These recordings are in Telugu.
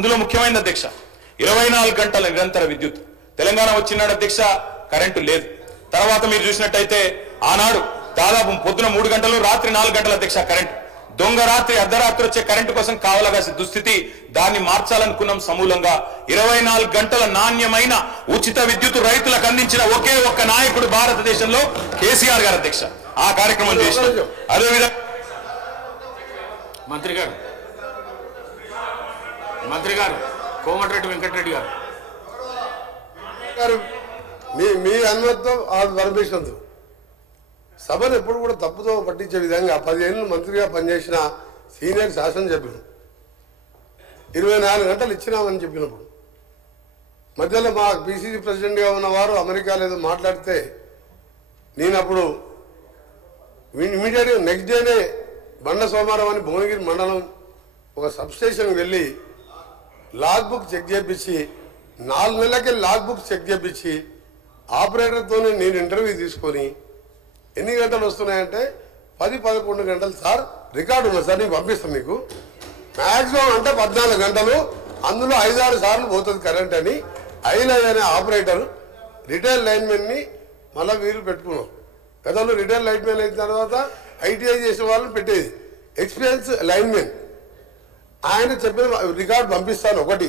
అందులో ముఖ్యమైన అధ్యక్ష 24 గంటల నిరంతర విద్యుత్. తెలంగాణ వచ్చినాడు అధ్యక్ష కరెంటు లేదు. తర్వాత మీరు చూసినట్టయితే ఆనాడు దాదాపు పొద్దున 3 గంటలు రాత్రి 4 గంటల అధ్యక్ష కరెంటు. దొంగ రాత్రి అర్ధరాత్రి వచ్చే కరెంటు కోసం కావలగాసి దుస్థితి. దాన్ని మార్చాలనుకున్నాం సమూలంగా. 24 గంటల నాణ్యమైన ఉచిత విద్యుత్ రైతులకు అందించిన ఒకే ఒక్క నాయకుడు భారతదేశంలో కేసీఆర్ గారు అధ్యక్ష. ఆ కార్యక్రమం చేశారు. అదేవిధంగా మంత్రి గారు కోమటిరెడ్డి వెంకటరెడ్డి గారు మీ అనుమతితో పర్మిషన్తో సభను ఎప్పుడు కూడా తప్పుతో పట్టించే విధంగా 10 ఏళ్ళు మంత్రిగా పనిచేసిన సీనియర్ శాసనసభ్యులు 24 గంటలు ఇచ్చినామని చెప్పినప్పుడు మధ్యలో మా పిసిసి ప్రెసిడెంట్గా ఉన్నవారు అమెరికాలో ఏదో మాట్లాడితే నేను అప్పుడు ఇమీడియట్గా నెక్స్ట్ డేనే బండ సోమవారం అని భువనగిరి మండలం ఒక సబ్స్టేషన్కి వెళ్ళి లాగ్ బుక్ చెక్ చేయించి 4 నెలలకే లాగ్ బుక్ చెక్ చేయించి ఆపరేటర్తోనే నేను ఇంటర్వ్యూ తీసుకొని ఎన్ని గంటలు వస్తున్నాయంటే 10-11 గంటలు సార్ రికార్డు ఉంది సార్ నేను పంపిస్తాను మీకు మ్యాక్సిమం అంటే 14 గంటలు అందులో 5-6 సార్లు పోతుంది కరెంట్ అని ఐలై అనే ఆపరేటర్ రిటైల్ లైన్మెన్ని మళ్ళీ వీరు పెట్టుకున్నాం. గతంలో రిటైల్ లైన్మెన్ అయిన తర్వాత ఐటీఐ చేసిన వాళ్ళని పెట్టేది ఎక్స్పీరియన్స్ లైన్మెన్. ఆయన చెప్పిన రికార్డు పంపిస్తాను ఒకటి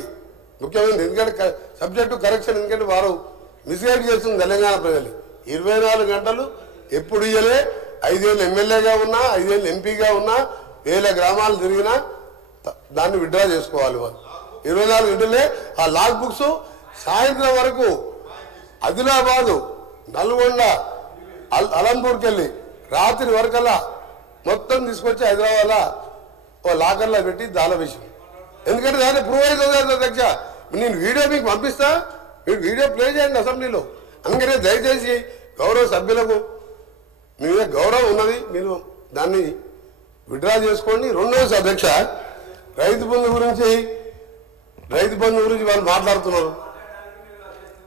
ముఖ్యమైనది, ఎందుకంటే సబ్జెక్టు కరెక్షన్, ఎందుకంటే వారు మిస్గైడ్ చేస్తుంది తెలంగాణ ప్రజలు. 24 గంటలు ఎప్పుడు ఇయ్యలే. 5 ఏళ్ళు ఎమ్మెల్యేగా ఉన్నా 5 ఏళ్ళు ఎంపీగా ఉన్నా 1000 గ్రామాలు తిరిగినా దాన్ని విత్డ్రా చేసుకోవాలి వాళ్ళు. 24 గంటలే ఆ లాగ్ బుక్స్ సాయంత్రం వరకు ఆదిలాబాదు, నల్గొండ, అలంపూర్కి వెళ్ళి రాత్రి వరకల్లా మొత్తం తీసుకొచ్చి హైదరాబాద్లో ఓ లాకర్లో పెట్టి దాల విషయం. ఎందుకంటే దాన్ని ప్రూవ్ అవుతుంది అధ్యక్ష. నేను వీడియో మీకు పంపిస్తా, మీరు వీడియో ప్లే చేయండి అసెంబ్లీలో. అందుకనే దయచేసి గౌరవ సభ్యులకు మీ మీద గౌరవం ఉన్నది, మీరు దాన్ని విత్డ్రా చేసుకోండి. రెండోది అధ్యక్ష, రైతు బంధు గురించి వాళ్ళు మాట్లాడుతున్నారు.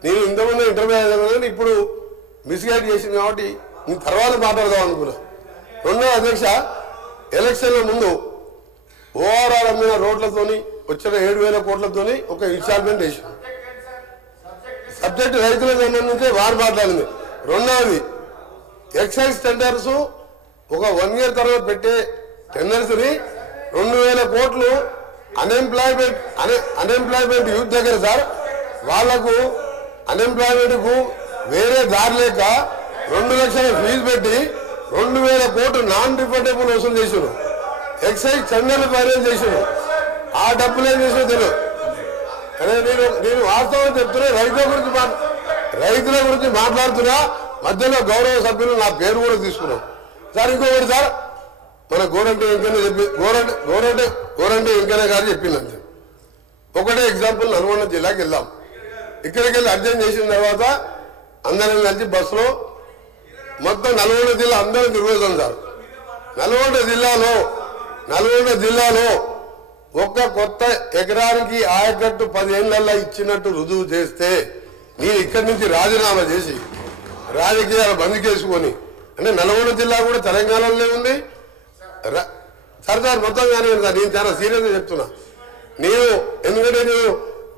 నేను ఇంతకుముందు ఇంటర్వ్యూ అయ్యాను, ఇప్పుడు మిస్గైడ్ చేసింది కాబట్టి నేను తర్వాత మాట్లాడదాం అనుకున్నా. రెండో అధ్యక్ష, ఎలక్షన్ల ముందు ఓఆర్ఆర్ అమ్మిన రోడ్లతోని వచ్చిన 7,000 కోట్లతోని ఒక ఇన్స్టాల్మెంట్ వేసాం. సబ్జెక్ట్ రైతులకు సంబంధించి వారు మాట్లాడింది. రెండవది ఎక్సైజ్ టెండర్స్ ఒక 1 ఇయర్ తర్వాత పెట్టే టెండర్స్ ని 2,000 కోట్లు అన్ఎంప్లాయ్మెంట్ యూత్ దగ్గర సార్ వాళ్లకు అన్ఎంప్లాయ్మెంట్ కు వేరే దారి లేక 2 లక్షల ఫీజు పెట్టి 2,000 కోట్లు నాన్ రిఫండబుల్ వసూలు చేసారు. ఎక్సైజ్ టెండర్లు ఫైనల్ చేసారు. ఆ డబ్బులు ఏం చేసినా తెలియదు. నేను వాస్తవం చెప్తున్నా, రైతుల గురించి మాట్లాడుతున్నా. మధ్యలో గౌరవ సభ్యులు నా పేరు కూడా తీసుకున్నాం సార్. ఇంకొకటి సార్, మన గోరంటే వెంకయ్య గారు చెప్పిందంతే. ఒకటే ఎగ్జాంపుల్, నల్గొండ జిల్లాకి వెళ్దాం. ఇక్కడికి వెళ్ళి అర్జెంట్ చేసిన తర్వాత అందరం కలిసి బస్సులో మొత్తం నల్గొండ జిల్లా అందరం తిరుగుతాం సార్. నల్గొండ జిల్లాలో ఒక్క కొత్త ఎకరానికి ఆయకట్టు 10 ఏళ్లలో ఇచ్చినట్టు రుజువు చేస్తే నేను ఇక్కడి నుంచి రాజీనామా చేసి రాజకీయాలు బంద్ చేసుకొని, అంటే నల్గొండ జిల్లా కూడా తెలంగాణలోనే ఉంది సార్ మొత్తం కానీ సార్. నేను చాలా సీరియస్గా చెప్తున్నా. ఎందుకంటే నేను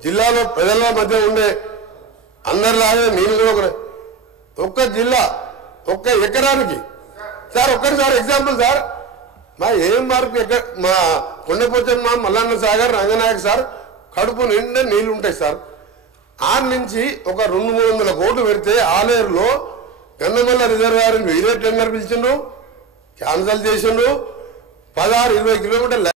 జిల్లాలో ప్రజల మధ్య ఉండే అందరిలాగే నేను కూడా ఒక్క జిల్లా ఒక్క ఎకరానికి సార్ ఒక్కరిసారి ఎగ్జాంపుల్ సార్, మా ఏం మార్పు మా కొండపోచమ్మ, మల్లన్న సాగర్, రంగనాయక్ సార్ కడుపు నిండా నీళ్లు ఉంటాయి సార్. ఆ నుంచి ఒక 200-300 కోట్లు పెడితే ఆలేరులో గన్నమల్ల రిజర్వాయర్ వేరే టెండర్ పిలిచిండ్రు, క్యాన్సల్ చేసిండ్రు. 16-20 కిలోమీటర్లు